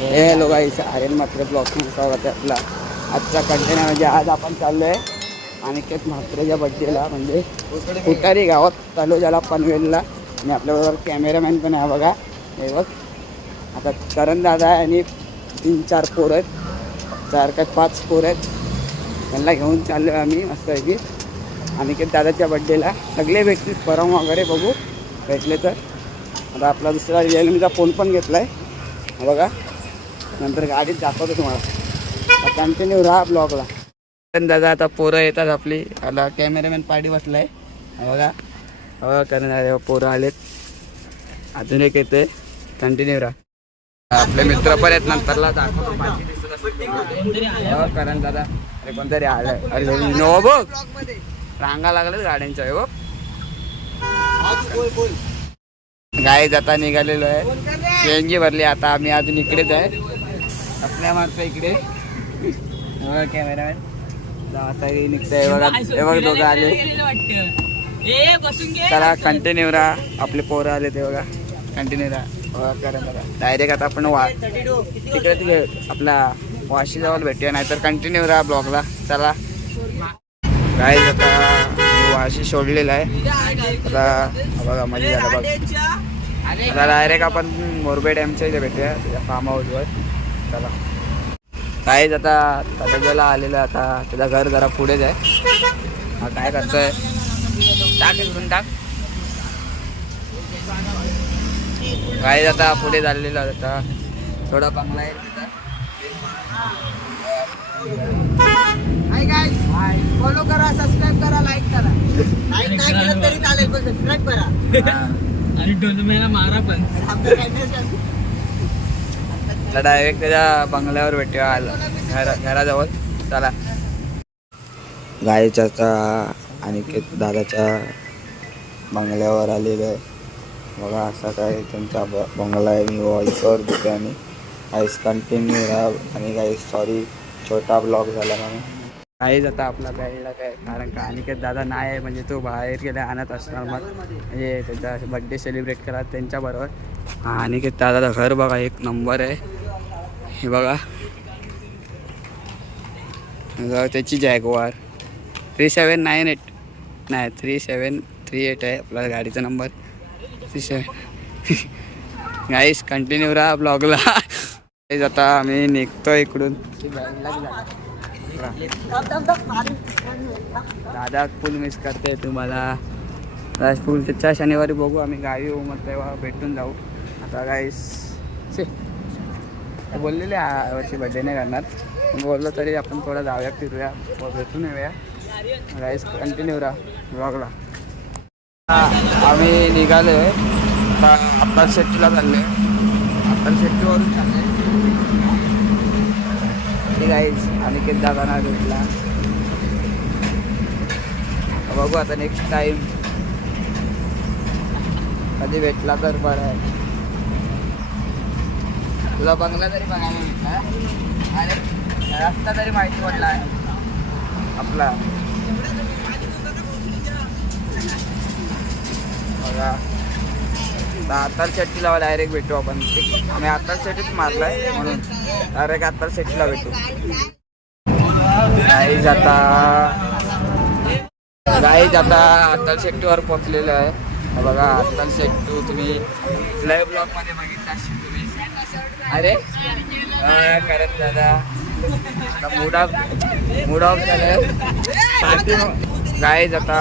Hey guys Aryan मात्र ब्लॉगमध्ये स्वागत आहे आपला. आजचा कंटेनर म्हणजे आज आपण चाललो आहे अनिकेत म्हात्रेच्या बड्डेला म्हणजे उतारी गावात चालू ज्याला पनवेलला. आणि आपल्याबरोबर कॅमेरामॅन पण आहे बघा. हे बघ. आता करण दादा आहे आणि तीन चार पोरं आहेत. चार काय पाच पोर आहेत. त्यांना घेऊन चाललो आहे आम्ही मस्तपैकी. अनिकेत दादाच्या बड्डेला सगळे भेटतील परम वगैरे बघू. भेटले तर. आता आपला दुसरा रिअलमीचा फोन पण घेतला आहे बघा. नंतर गाडीत दाखवतो तुम्हाला. कंटिन्यू राहा ब्लॉगला दादा आता पोरं येतात आपली. आता कॅमेरामॅन पाडी बसलाय. हे बघा. हो कारण अरे पोरं आलेत. अजून एक येते कंटिन्यू राहा. आपले मित्र पण आहेत नंतरला दाखवतो पार्टी करण दादा. अरे कोणतरी आलं. अरे नो बघ. रांगा लागल्यात गाड्यांच्या हे बघ. गाय जाता निघालेलो आहे. शेंगी भरली आता आम्ही अजून इकडेच आहे. आपल्या माणसं इकडे. कॅमेरामॅन जाता निघतंय बघा बघ दोघं आले. चला कंटिन्यू राहा आपले पोरं आले ते बघा. कंटिन्यू राहा बघा डायरेक्ट आता आपण वा तिकडे तिकडे आपला वाशी जवळ भेटूया नाहीतर कंटिन्यू राहा ब्लॉगला चला. काय आता वाशी सोडलेला आहे. आता हा बघा मजा झाला बघ. आता डायरेक्ट आपण मोरबे डॅमच्या इथे भेटूया फार्म हाऊसवर चला. काहीच आता तलाजाला आलेलं आता त्याचं घर जरा पुढेच आहे. हा काय करतोय? टाक इकडून टाक. काहीच आता पुढे चाललेलं आता थोडा बंगला आहे. फॉलो करा सबस्क्राईब करा लाईक करा. लाईक नाही केलं तरी चालेल पण सबस्क्राईब करा. आणि डोलमेला मारा पण. आपलं आता डायरेक्ट त्याच्या बंगल्यावर भेटूया आला घरा घराजवळ. चला. गायच्या आणि दादाच्या बंगल्यावर आलेलं आहे. बघा असा काय त्यांचा ब बंगला आहे. मी वॉइसवर दिले आणि गाईस कंटिन्यू राहा. आणि काही सॉरी छोटा ब्लॉग झाला म्हणून. काहीच आता आपला बॅडला काय. कारण का अनिकेत दादा नाही आहे. म्हणजे तो बाहेर गेला आणत असणार मग. म्हणजे त्याचा बड्डे सेलिब्रेट करा त्यांच्याबरोबर. अनिकेत दादाचं घर बघा. एक नंबर आहे. हे बघा. बघा त्याची Jaguar three seven nine eight नाही थ्री सेवन थ्री एट आहे आपला गाडीचा number three seven guys continue राहा ब्लॉगला आता आम्ही निघतो इकडून. दादा फुल मिस करते तुम्हाला. आता फुल त्याच्या शनिवारी बघू आम्ही गावी येऊ मग तेव्हा भेटून जाऊ. आता गाईस बोललेले या वर्षी बड्डे नाही करणार. बोललं बोललो तरी आपण थोडा जाऊया फिरूया भेटून येऊया. राईस कंटिन्यू राहा ब्लॉगला आम्ही निघालो आहे आता अप्पर शेट्टीला चाललो आहे अप्पर शेट्टीवरून चाललो आहे राईस अनिकेत दादा नाही भेटला बघू आता नेक्स्ट टाईम कधी भेटला तर बरं आहे. तुला बंगला तरी बघायला भेटला रस्ता तरी माहिती पडला. आहे आपला. बघा. आत्तार शेट्टीला डायरेक्ट भेटू आपण. आम्ही आत्तार शेट्टीच मारलाय म्हणून. डायरेक्ट आत्तार शेट्टीला भेटू. गाई आता गाई आता आत्तार शेट्टीवर पोचलेलं आहे. बघा आत्तार शेट्टू तुम्ही लाईव्ह ब्लॉगमध्ये बघितला तुम्ही. अरे करत दादा. मूड ऑफ मूड ऑफ झालं गाईज आता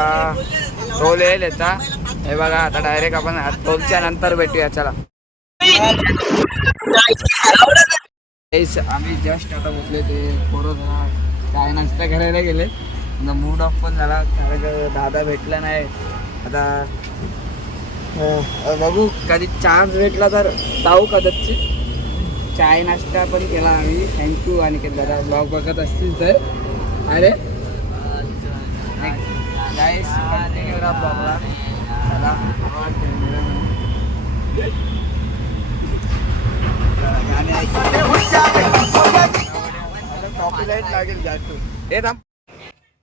टोल येईल याचा. हे बघा आता डायरेक्ट आपण टोलच्या नंतर भेटूया चला. आम्ही जस्ट आता उठले ते पोरं जरा काय नाश्ता करायला गेले. मूड ऑफ पण झाला. कारण दादा भेटला नाही. आता बघू. कधी चान्स भेटला तर जाऊ कदाचित. चाय नाश्ता पण केला आम्ही. थँक्यू आणि दादा. ब्लॉग बघत असतील तर. अरे. गाईस कंटिन्यू राहा ब्लॉगला चला गाणे ऐकून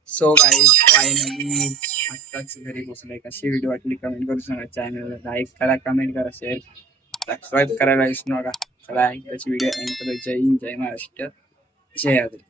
सो गाईज फायनली आत्ताच घरी पोचलोय कशी व्हिडिओ वाटली कमेंट करू सांगा. चॅनलला लाईक करा कमेंट करा शेअर सबस्क्राईब करायला विसरू नका. चला एकदाची व्हिडिओ एंड करू जय हिंद जय महाराष्ट्र. जय आदरी.